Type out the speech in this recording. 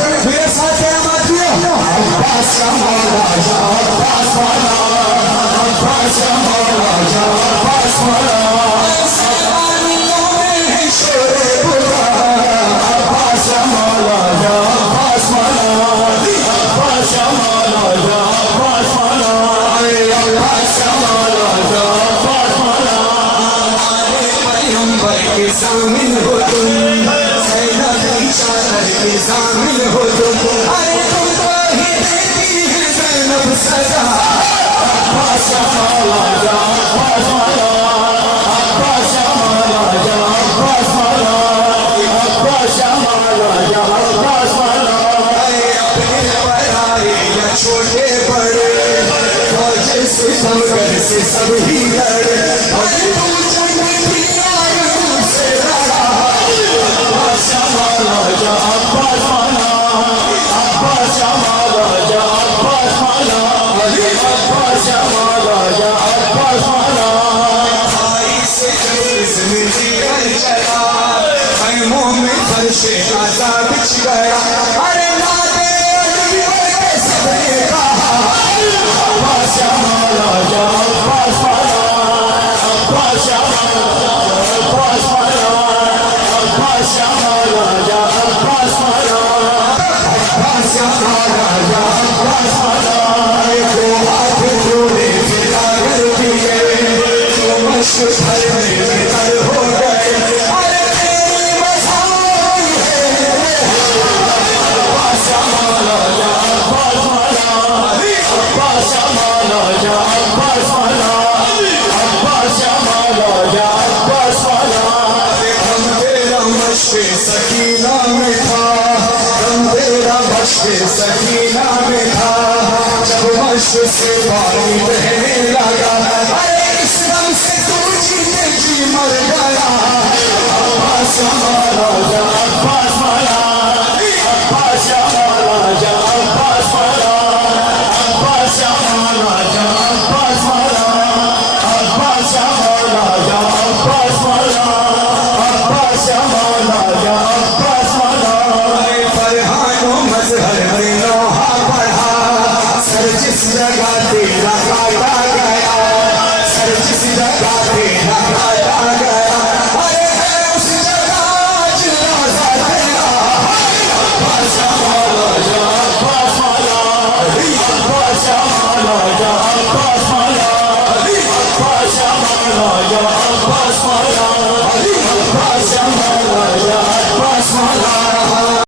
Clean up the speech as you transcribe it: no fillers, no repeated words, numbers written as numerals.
میرے ساتھ کیا ماتیو عباس کا مولا یا عباس مولا عباس کا مولا یا عباس مولا سلاموں میں ہے شور برا عباس کا مولا یا عباس مولا عباس کا مولا یا عباس مولا عباس کا مولا یا عباس مولا ہمارے پیغمبر کے ضامن ہو تم سیدہ شاعر کے ضامن ہو تم ارے تم تو ہی دیتی ہے زینب سزا عباس کا مولا یا عباس مولا عباس کا مولا یا عباس مولا عباس کا مولا یا عباس مولا ارے اپنے پرائے یا چھوٹے بڑے فوج سے سب گھر سے سب ہی لڑے ارے تم جنگ کی آگ سے لڑا عباس کا مولا یا عباس مولا عباس کا مولا یا عباس مولا عباس کا مولا یا عباس مولا بھائی سے جلوس میں جگر چلا خیموں میں فرش عذاب بچھ گیا ارے نادے علی بڑے سب نے کہا عباس کا مولا یا عباس مولا عباس کا مولا یا عباس مولا عباس کا مولا یا عباس مولا عباس کا مولا یا عباس مولا کو ہاتھ جوڑے فدا کر دیے تو مشک گھر میں تر ہو گئے ارے تیری مذہب ہے عباس کا مولا یا عباس مولا عباس کا مولا یا عباس مولا عباس کا مولا یا عباس مولا ہم تیرا مشق سکینہ میں تھا ہم تیرا مشق سکینہ میں تھا جب مشق سے پانی بہنے لگا ارے اس دم سے تو جیتے جی مر گیا عباس کا مولا یا عباس مولا عباس کا مولا یا عباس مولا عباس کا مولا یا عباس مولا عباس کا مولا یا عباس مولا عباس کا مولا یا عباس مولا فرحان و مظہر میں نوحہ پڑھا سر جس جگہ تیرا کاٹا گیا سر جس جگہ تیرا کاٹا گیا ارے ہے اس جگہ جنازہ تیرا عباس کا مولا یا عباس مولا عباس کا مولا یا عباس مولا عباس کا مولا یا عباس مولا